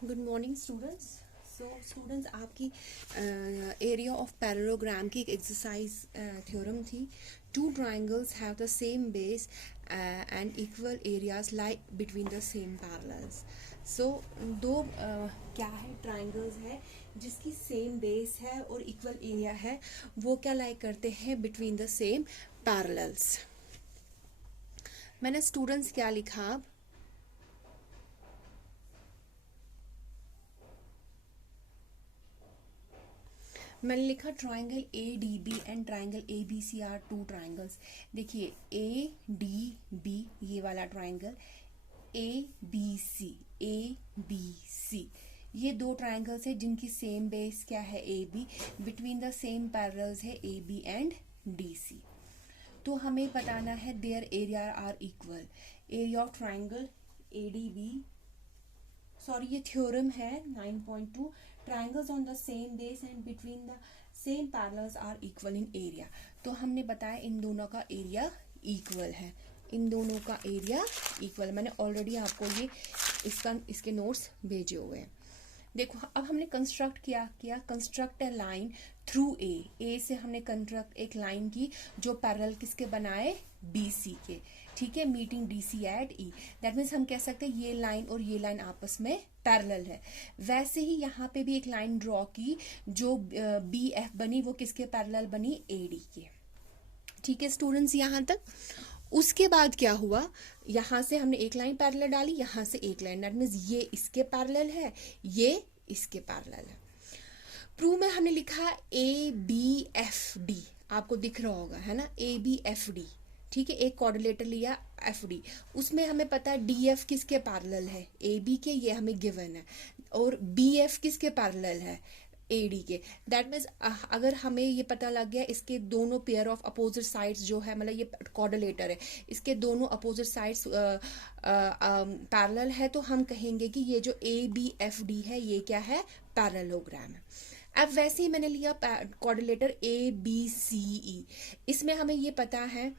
Good morning students. Students आपकी area of parallelogram की एक एक्सरसाइज थ्योरम थी। Two triangles have the same base and equal areas lie between the same parallels. So दो क्या है, triangles है जिसकी सेम बेस है और इक्वल एरिया है, वो क्या लाई करते हैं बिटवीन द सेम पैरेलल्स। मैंने स्टूडेंट्स क्या लिखा, अब मैंने लिखा triangle A D B and triangle A B C are two triangles. देखिए ए डी बी ये वाला ट्राइंगल, ए बी सी ये दो ट्राइंगल्स है जिनकी सेम बेस क्या है, A B, between the same parallels है A B and D C. तो हमें बताना है their area are equal. Area of triangle A D B, sorry ये थ्योरम है 9.2, triangles on the same base and between the same parallels are equal in area. तो हमने बताया इन दोनों का एरिया इक्वल है, इन दोनों का एरिया इक्वल। मैंने ऑलरेडी आपको ये इसके नोट्स भेजे हुए हैं। देखो अब हमने कंस्ट्रक्ट किया construct a line through a से हमने कंस्ट्रक्ट एक लाइन की जो पैरेलल किसके बनाए, बी सी के, ठीक है, meeting D C at E. That means हम कह सकते हैं ये लाइन और ये लाइन आपस में पैरेलल है। वैसे ही यहाँ पे भी एक लाइन ड्रॉ की जो बी एफ बनी, वो किसके पैरेलल बनी, ए डी के। ठीक है स्टूडेंट्स, यहाँ तक। उसके बाद क्या हुआ, यहां से हमने एक लाइन पैरेलल डाली, यहां से एक लाइन, दैट मीन्स ये इसके पैरेलल है, ये इसके पैरेलल है। प्रूव में हमने लिखा ए बी एफ डी, आपको दिख रहा होगा है ना, ए बी एफ डी, ठीक है, एक कोऑर्डिनेटर लिया एफ डी, उसमें हमें पता है डी एफ किसके पैरेलल है, ए बी के, ये हमें गिवन है, और बी एफ किसके पैरेलल है, ए डी के। दैट मीन्स अगर हमें ये पता लग गया इसके दोनों पेयर ऑफ अपोजिट साइड्स जो है, मतलब ये कोऑर्डिनेटर है, इसके दोनों अपोजिट साइड्स पैरेलल है, तो हम कहेंगे कि ये जो ए बी एफ डी है ये क्या है, पैरेललोग्राम है। अब वैसे ही मैंने लिया कोऑर्डिनेटर ए बी सी ई, इसमें हमें ये पता है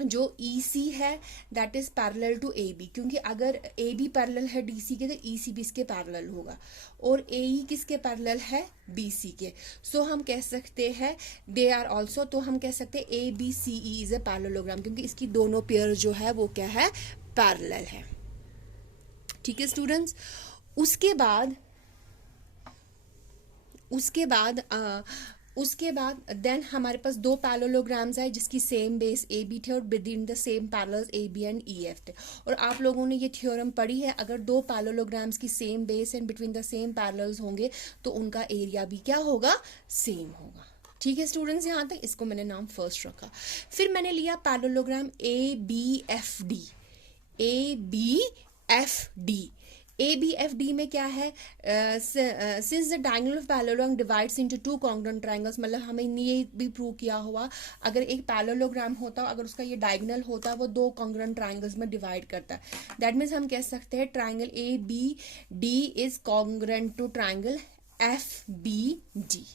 जो ई सी है that is parallel to A B, क्योंकि अगर ए बी पैरेलल है डी सी के तो ई सी भी इसके पैरेलल होगा, और ए ई किसके पैरेलल है, बी सी के। सो हम कह सकते हैं दे आर ऑल्सो, तो हम कह सकते हैं A B C E is a parallelogram, क्योंकि इसकी दोनों पेयर जो है वो क्या है, पैरेलल है। ठीक है स्टूडेंट्स, उसके बाद उसके बाद देन हमारे पास दो पैरेललोग्राम्स है जिसकी सेम बेस ए बी थे और within the same parallels A B and E F थे। और आप लोगों ने ये थ्योरम पढ़ी है, अगर दो पैरेललोग्राम्स की same base and between the same parallels होंगे तो उनका एरिया भी क्या होगा, सेम होगा। ठीक है स्टूडेंट्स, यहाँ तक इसको मैंने नाम फर्स्ट रखा। फिर मैंने लिया parallelogram A B F D, A B F D. A B F D में क्या है, since the diagonal of parallelogram divides into two congruent triangles, मतलब हमें ये भी प्रूव किया हुआ अगर एक पैरेललोग्राम होता, अगर उसका ये डायगोनल होता, वो दो कॉन्ग्रुएंट ट्रायंगल्स में डिवाइड करता है। दैट मीन्स हम कह सकते हैं triangle A B D is congruent to triangle F B D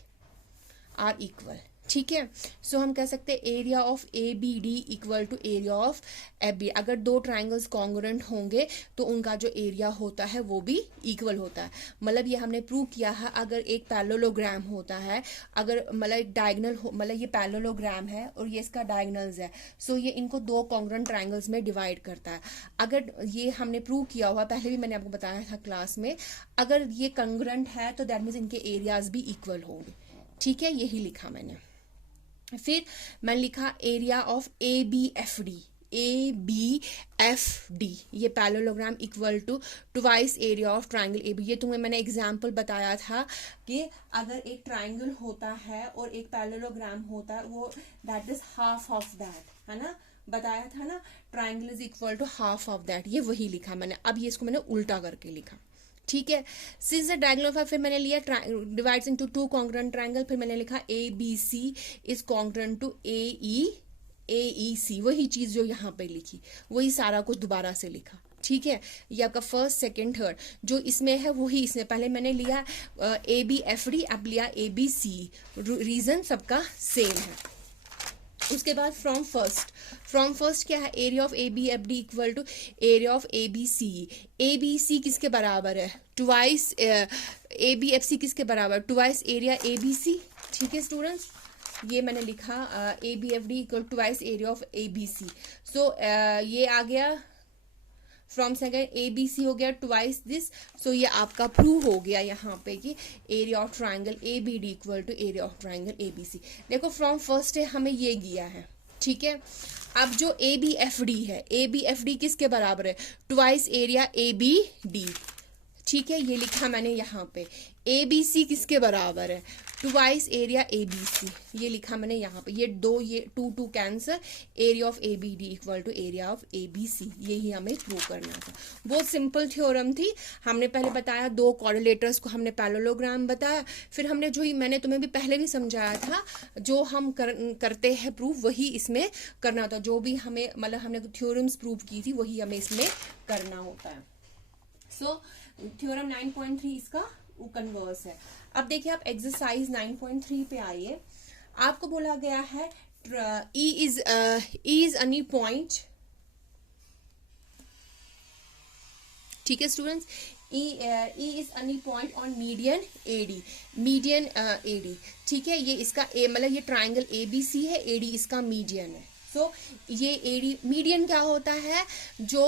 are equal. ठीक है, सो हम कह सकते हैं area of A B D equal to area of F B. अगर दो ट्राइंगल्स कॉन्ग्रुएंट होंगे तो उनका जो एरिया होता है वो भी इक्वल होता है। मतलब ये हमने प्रूव किया है, अगर एक पैरेललोग्राम होता है, अगर मतलब एक डायगोनल हो, मतलब ये पैरेललोग्राम है और ये इसका डायगोनल्स है, सो ये इनको दो कॉन्ग्रुएंट ट्राइंगल्स में डिवाइड करता है। अगर ये हमने प्रूव किया हुआ, पहले भी मैंने आपको बताया था क्लास में, अगर ये कॉन्ग्रुएंट है तो दैट मीन्स इनके एरियाज भी इक्वल होंगे। ठीक है, यही लिखा मैंने। फिर मैंने लिखा area of A B F D, A B F D, ये parallelogram equal to twice area of triangle A B. ये तुम्हें मैंने एग्जांपल बताया था कि अगर एक ट्राइंगल होता है और एक पैरेललोग्राम होता है, वो that is half of that, है ना, बताया था ना, triangle is equal to half of that, ये वही लिखा मैंने। अब ये इसको मैंने उल्टा करके लिखा। ठीक है, सिंस द डायगोनल ऑफ, फिर मैंने लिया divides into two congruent triangle, फिर मैंने लिखा A B C is congruent to A E C, वही चीज जो यहाँ पे लिखी, वही सारा कुछ दोबारा से लिखा। ठीक है, ये आपका फर्स्ट सेकंड थर्ड जो इसमें है वही इसमें, पहले मैंने लिया ए बी एफ डी, अब लिया ए बी सी, रीजन सबका सेम है। उसके बाद फ्रॉम फर्स्ट क्या है, area of A B F D equal to area of A B C. A B C किसके बराबर है, twice A B F C किसके बराबर, twice area A B C. ठीक है स्टूडेंट्स, ये मैंने लिखा A B F D equal twice area of A B C. So ये आ गया from second, A B C हो गया ट्वाइस दिस। सो ये आपका प्रूव हो गया यहाँ पे कि area of triangle A B D equal to area of triangle A B C. देखो फ्रॉम फर्स्ट है हमें ये दिया है, ठीक है। अब जो ए बी एफ डी है, ए बी एफ डी किसके बराबर है, twice area A B D. ठीक है, ये लिखा मैंने यहाँ पे। ए बी सी किसके बराबर है, twice area A B C, ये लिखा मैंने यहाँ पे। ये दो, ये two cancer, area of A B D equal to area of A B C, यही हमें प्रूव करना था। बहुत सिंपल थ्योरम थी। हमने पहले बताया दो कोऑर्डिनेटर्स को हमने पैरेललोग्राम बताया, फिर हमने जो ही मैंने तुम्हें भी पहले भी समझाया था, जो हम करते हैं प्रूफ वही इसमें करना होता। जो भी हमें मतलब हमने थ्योरम्स प्रूव की थी वही हमें इसमें करना होता है। सो थ्योरम 9.3 इसका कन्वर्स है। अब देखिए आप एक्सरसाइज 9.3 पे आइए। आपको बोला गया है E is any point, ठीक है students, E is any point on median AD, median AD। ठीक है, ये इसका मतलब ये ट्राइंगल ABC है, AD इसका मीडियन है। सो ये एडी मीडियन क्या होता है, जो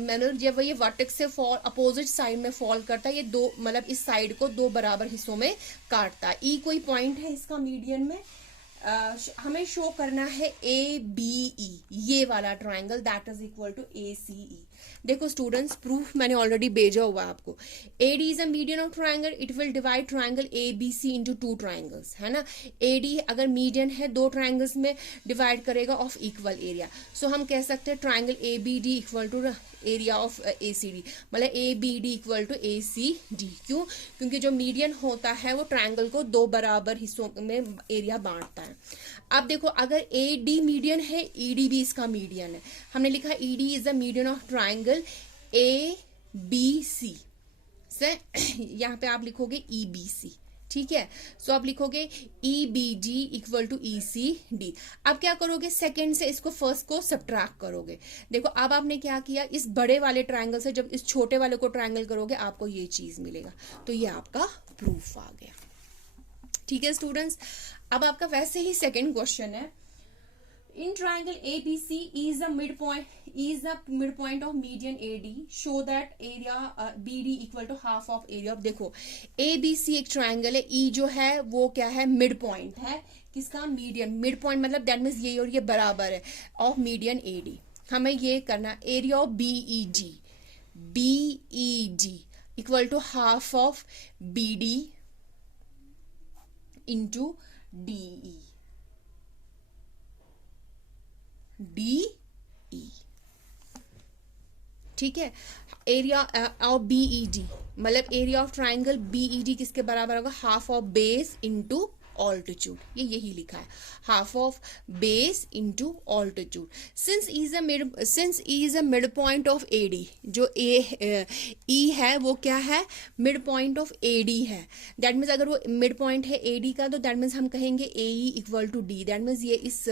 मतलब जब ये वर्टेक्स से फॉल अपोजिट साइड में फॉल करता है, ये दो मतलब इस साइड को दो बराबर हिस्सों में काटता है। ई कोई पॉइंट है इसका मीडियन में, हमें शो करना है ए बी ई, ये वाला triangle that is equal to A C E. देखो स्टूडेंट्स, प्रूफ मैंने ऑलरेडी भेजा हुआ है आपको। AD is a median of triangle, it will divide triangle A B C into two triangles, है ना। एडी अगर मीडियन है, दो ट्राइंगल्स में डिवाइड करेगा ऑफ इक्वल एरिया। सो हम कह सकते हैं triangle A B D equal to area of A C D, मतलब A B D equal to A C D. क्यों, क्योंकि जो मीडियन होता है वो ट्राइंगल को दो बराबर हिस्सों में एरिया बांटता है। अब देखो अगर ए डी मीडियन है, ई डी भी इसका मीडियन है। हमने लिखा E D is the median of triangle A B C से, यहाँ पे आप लिखोगे ई बी सी, ठीक है। सो आप लिखोगे E B D equal to E C D. अब क्या करोगे, सेकंड से इसको फर्स्ट को सब्ट्रैक्ट करोगे। देखो अब आपने क्या किया, इस बड़े वाले ट्राइंगल से जब इस छोटे वाले को ट्राइंगल करोगे आपको ये चीज मिलेगा। तो ये आपका प्रूफ आ गया। ठीक है स्टूडेंट्स, अब आपका वैसे ही सेकंड क्वेश्चन है। In triangle ABC is the midpoint of median AD. Show that area BD equal to half of area of, देखो ABC एक ट्राइंगल है, E जो है वो क्या है, मिड पॉइंट है किसका, मीडियन। मिड पॉइंट मतलब दैट मीन्स ये और ये बराबर है ऑफ मीडियन AD। हमें ये करना, area of BED equal to half of BD into DE, DE, ठीक है। एरिया ऑफ BED मतलब एरिया ऑफ ट्राइंगल BED किसके बराबर होगा, half of base into altitude. ये यही लिखा है, half of base into altitude. Since E is a midpoint of AD, जो E है वो क्या है, मिड पॉइंट ऑफ AD है। दैट मीन्स अगर वो मिड पॉइंट है AD का, तो दैट मीन्स हम कहेंगे AE equal to D। That means ये इस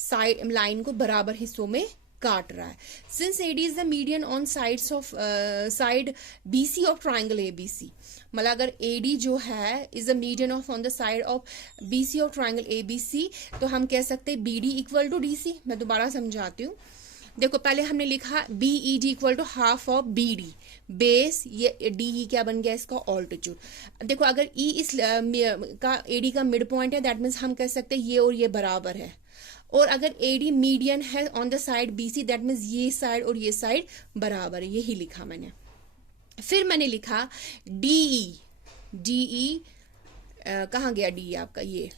साइड लाइन को बराबर हिस्सों में काट रहा है। Since AD is the median on sides of side BC of triangle ABC, मतलब अगर AD जो है is the median of on the side of BC of triangle ABC, तो हम कह सकते हैं BD इक्वल टू DC। मैं दोबारा समझाती हूँ। देखो पहले हमने लिखा BED equal to half of BD base, ये DE क्या बन गया इसका ऑल्टीट्यूड। देखो अगर E इस का AD का मिड पॉइंट है, दैट मीन्स हम कह सकते हैं ये और ये बराबर है। और अगर AD मीडियन है on the side BC, that means ये साइड और ये साइड बराबर है, यही लिखा मैंने। फिर मैंने लिखा DE कहाँ गया DE आपका, ये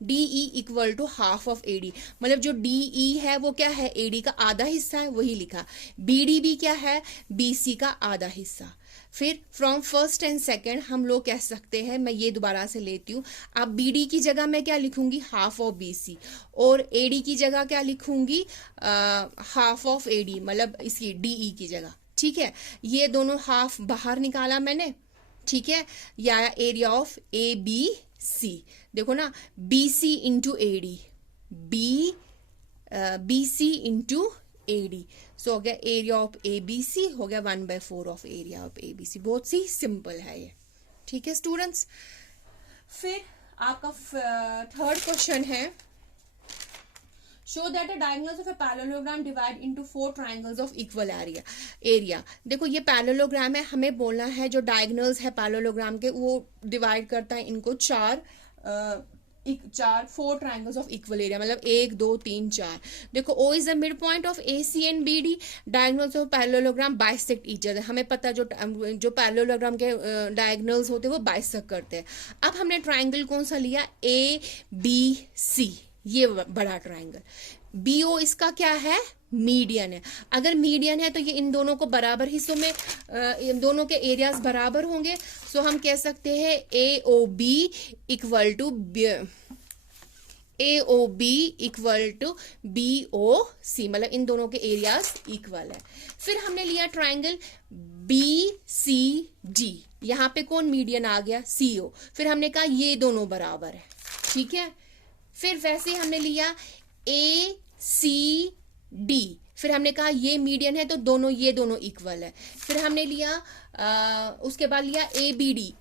DE equal to half of AD, मतलब जो DE है वो क्या है, AD का आधा हिस्सा है, वही लिखा। BD भी क्या है, BC का आधा हिस्सा। फिर फ्रॉम फर्स्ट एंड सेकंड हम लोग कह सकते हैं, मैं ये दोबारा से लेती हूँ। अब BD की जगह मैं क्या लिखूंगी, हाफ ऑफ BC, और AD की जगह क्या लिखूंगी, हाफ ऑफ AD, मतलब इसकी DE की जगह। ठीक है, ये दोनों हाफ बाहर निकाला मैंने, ठीक है। या एरिया ऑफ ABC, देखो ना BC into AD, B C into A D. So हो गया area of A B C हो गया 1/4 of area of A B C. बहुत सी सिंपल है ये, ठीक है स्टूडेंट्स। फिर आपका थर्ड क्वेश्चन है, show that the diagonals of a parallelogram divide into 4 triangles of equal area. देखो ये पैरेललोग्राम है, हमें बोलना है जो डायगोनल्स है पैरेललोग्राम के वो डिवाइड करता है इनको 4 ट्रायंगल्स ऑफ इक्वल एरिया, मतलब 1 2 3 4। देखो O is the midpoint of A C and B D, diagonals of parallelogram bisect each other. हमें पता है जो पैरेललोग्राम के डायगोनल्स होते हैं वो बाइसेक्ट करते हैं। अब हमने ट्रायंगल कौन सा लिया, ए बी सी, ये बड़ा ट्रायंगल। बी ओ इसका क्या है, मीडियन है। अगर मीडियन है तो ये इन दोनों को बराबर हिस्सों में, इन दोनों के एरियाज बराबर होंगे। सो हम कह सकते हैं A O B equal to B O C, मतलब इन दोनों के एरियाज इक्वल है। फिर हमने लिया ट्रायंगल बी सी डी, यहाँ पे कौन मीडियन आ गया, सी ओ। फिर हमने कहा ये दोनों बराबर है, ठीक है। फिर वैसे हमने लिया ए सी डी, फिर हमने कहा ये मीडियन है तो ये दोनों इक्वल है। फिर हमने लिया उसके बाद लिया A B D,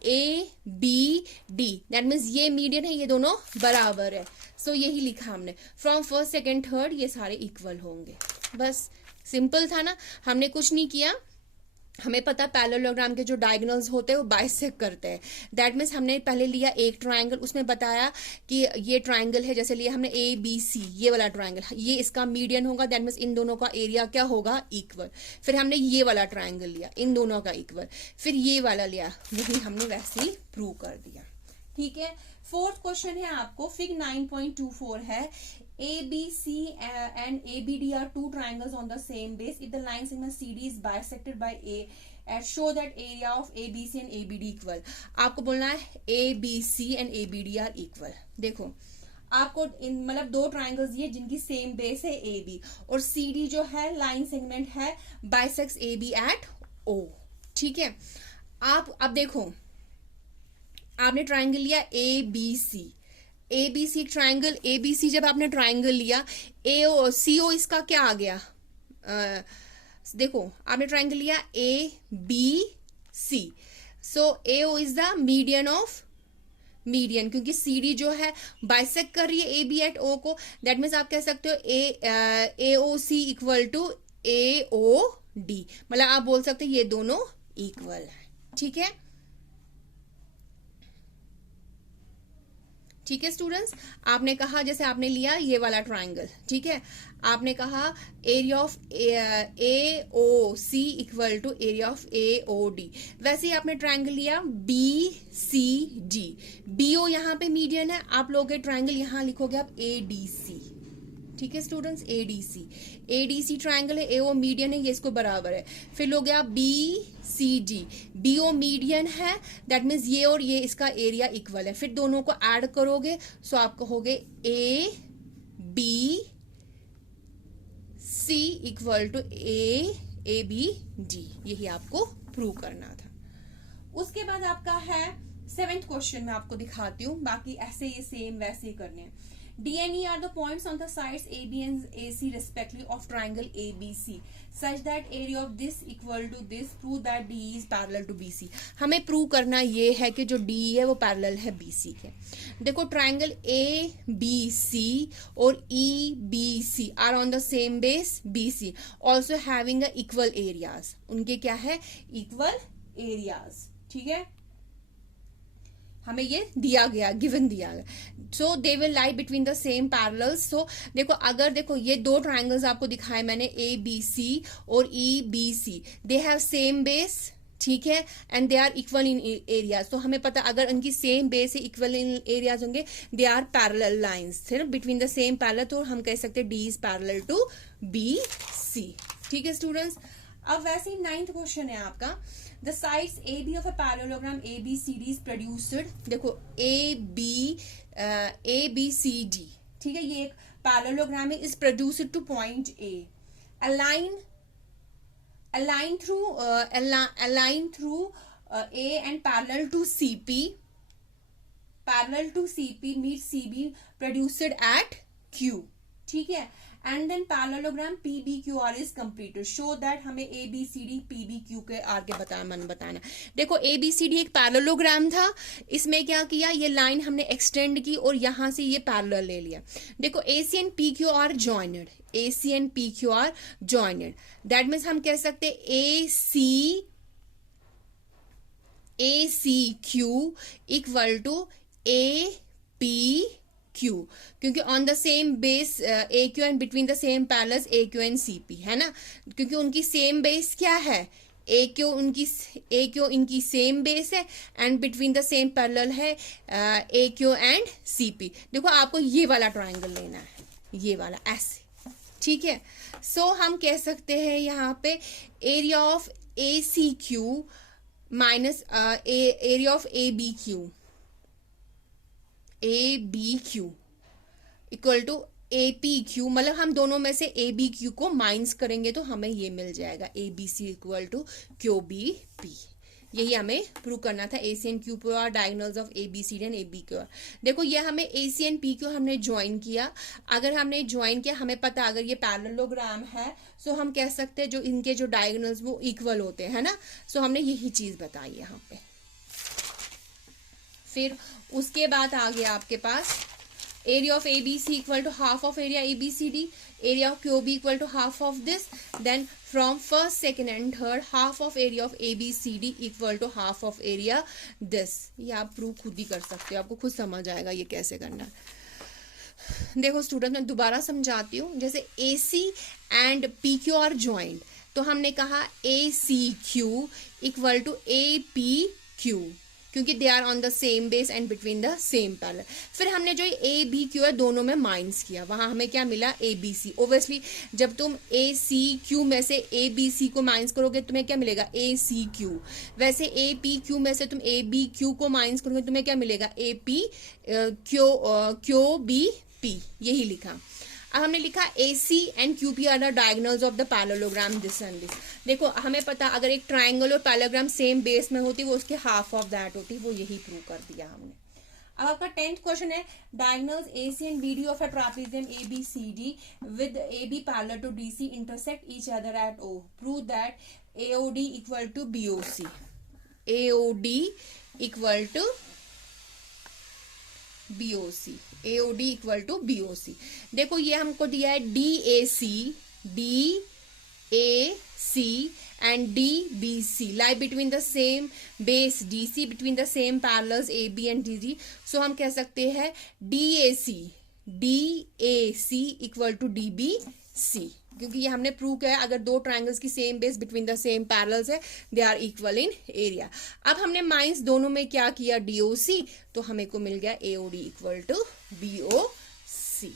that means ये मीडियन है, ये दोनों बराबर है। सो यही लिखा हमने, फ्रॉम फर्स्ट सेकंड थर्ड ये सारे इक्वल होंगे। बस सिंपल था ना, हमने कुछ नहीं किया। हमें पता पैरेललोग्राम के जो डायगोनल्स होते हैं वो बाइसेक्ट करते हैं। दैट मीन्स हमने पहले लिया एक ट्रायंगल, उसमें बताया कि ये ट्रायंगल है, जैसे लिया हमने ए बी सी, ये वाला ट्रायंगल, ये इसका मीडियन होगा, दैट मीन्स इन दोनों का एरिया क्या होगा, इक्वल। फिर हमने ये वाला ट्रायंगल लिया, इन दोनों का इक्वल। फिर ये वाला लिया, वही हमने वैसे ही प्रूव कर दिया, ठीक है। फोर्थ क्वेश्चन है आपको, फिग 9.24 है, ABC and ABD are two triangles on the same base. If the line segment CD is bisected by A, show that area of ABC and ABD equal. आपको बोलना है ABC and ABD are equal। देखो आपको मतलब दो triangles ये जिनकी same base है AB, और CD जो है लाइन सेगमेंट है बाइसेक्स AB एट O, ठीक है। आप अब देखो आपने ट्राइंगल लिया ABC, ABC ट्राइंगल, ABC जब आपने ट्राइंगल लिया, AO CO इसका क्या आ गया, देखो आपने ट्राइंगल लिया ABC, so AO is the median of median, क्योंकि CD जो है बाइसेक्ट कर रही है AB एट O को, दैट मीन्स आप कह सकते हो AOC इक्वल टू AOD, मतलब आप बोल सकते हो ये दोनों इक्वल है, ठीक है। ठीक है स्टूडेंट्स, आपने कहा जैसे आपने लिया ये वाला ट्राइंगल, ठीक है, आपने कहा area of A O C equal to area of A O D. वैसे ही आपने ट्राइंगल लिया B C D, B O यहाँ पे मीडियन है, आप लोगे ट्राइंगल यहाँ लिखोगे आप ए डी सी, ठीक है स्टूडेंट्स, एडीसी ट्राइंगल है, एओ मीडियन है, ये इसको बराबर है। फिर लोगे आप B C D, B O median है, दैट मीन्स ये और ये इसका एरिया इक्वल है। फिर दोनों को ऐड करोगे सो आप कहोगे A B C equal to A B D, यही आपको प्रूव करना था। उसके बाद आपका है 7th क्वेश्चन, में आपको दिखाती हूँ, बाकी ऐसे ये सेम वैसे ही करने हैं। D and E are the points on the sides AB and AC respectively of triangle ABC such that area of this equal to this. Prove that DE is parallel to BC. हमें prove करना ये है कि जो DE है वो parallel है BC के। देखो ट्राइंगल ABC और EBC are on the same base BC, also having a equal areas. उनके क्या है, equal areas, ठीक है, हमें ये दिया गया, गिवन दिया गया। So they will lie between the same parallels. So देखो अगर देखो ये दो ट्राइंगल्स आपको दिखाए मैंने ए बी सी और E B C, they have same base, ठीक है, and they are equal in areas. तो हमें पता अगर उनकी सेम बेस है, इक्वल इन एरियाज होंगे, दे आर पैरेलल लाइंस, है ना, बिटवीन द सेम पैरेलल, तो हम कह सकते हैं D is parallel to B C, ठीक है स्टूडेंट्स। अब वैसे ही 9th क्वेश्चन है आपका, the sides A B of a parallelogram A B C D is produced. देखो ए बी सी डी, ठीक है, ये एक पैरेललोग्राम है, is produced two point A, align through A and parallel to CP meets CB produced at Q, ठीक है। And then parallelogram PBQR is completed, show that हमें ABCD PBQR के बताना। देखो ABCD एक पैरेललोग्राम था, इसमें क्या किया, ये लाइन हमने एक्सटेंड की और यहां से ये पैरेलल ले लिया। देखो AC and PQR joined, AC and PQR joined, that means हम कह सकते ACQ इक्वल टू APQ, क्योंकि on the same base AQ and between the same parallels AQ and CP, है ना, क्योंकि उनकी सेम बेस क्या है, AQ इनकी सेम बेस है and between the same parallel है AQ एंड CP। देखो आपको ये वाला ट्राइंगल लेना है, ये वाला ऐसे, ठीक है। सो हम कह सकते हैं यहाँ पे area of ACQ minus area of ABQ equal to APQ, मतलब हम दोनों में से ABQ को माइनस करेंगे तो हमें ये मिल जाएगा ABC इक्वल टू QBP। यही हमें प्रूव करना था। AC and QP are diagonals of ABCD and ABQ। देखो ये हमें AC एंड PQ हमने ज्वाइन किया, अगर हमने ज्वाइन किया हमें पता अगर ये पैरेललोग्राम है सो हम कह सकते हैं जो इनके जो डायगोनल्स वो इक्वल होते हैं ना, सो हमने यही चीज बताई यहाँ पे। फिर उसके बाद आ गया आपके पास area of ABC equal to half of area ABCD, area of QB equal to half of this, then from first second and third half of area of ABCD equal to half of area this. ये आप prove खुद ही कर सकते हो, आपको खुद समझ आएगा ये कैसे करना है। देखो स्टूडेंट मैं दोबारा समझाती हूँ, जैसे AC and PQ are joint, तो हमने कहा ACQ इक्वल टू APQ, क्योंकि they are on the same base and between the same parallel. फिर हमने जो ABQ है दोनों में माइनस किया, वहां हमें क्या मिला ABC। ओब्वियसली जब तुम ACQ में से ABC को माइनस करोगे तुम्हें क्या मिलेगा ACQ, वैसे APQ में से तुम ABQ को माइनस करोगे तुम्हें क्या मिलेगा QBP, यही लिखा। अब हमने लिखा AC and QP are the diagonals of the parallelogram this and this. देखो हमें पता अगर एक ट्राइंगल और पैरेललोग्राम सेम बेस में होती वो उसके हाफ ऑफ दैट होती, वो यही प्रूव कर दिया हमने। अब आपका 10th क्वेश्चन है diagonals AC and BD of a trapezium ABCD with AB parallel to DC intersect each other at O, prove that AOD equal to BOC, AOD equal to BOC, AOD equal to BOC। देखो ये हमको दिया है DAC and DBC lie between the same base DC between the same parallels AB and DD, so हम कह सकते हैं DAC equal to DBC, क्योंकि ये हमने प्रूव किया है अगर दो ट्रायंगल्स की same base between the same parallels है they are equal in area. अब हमने माइनस दोनों में क्या किया DOC, तो हमें को मिल गया AOD इक्वल टू BOC।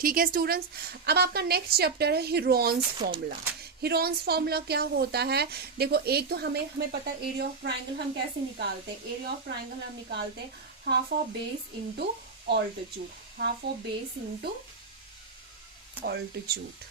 ठीक है स्टूडेंट्स, अब आपका नेक्स्ट चैप्टर है हीरोन्स फॉर्मूला। हीरोन्स फॉर्मूला क्या होता है, देखो एक तो हमें पता है एरिया ऑफ ट्राइंगल हम कैसे निकालते हैं, एरिया ऑफ ट्राइंगल हम निकालते हैं half of base into altitude, half of base into altitude.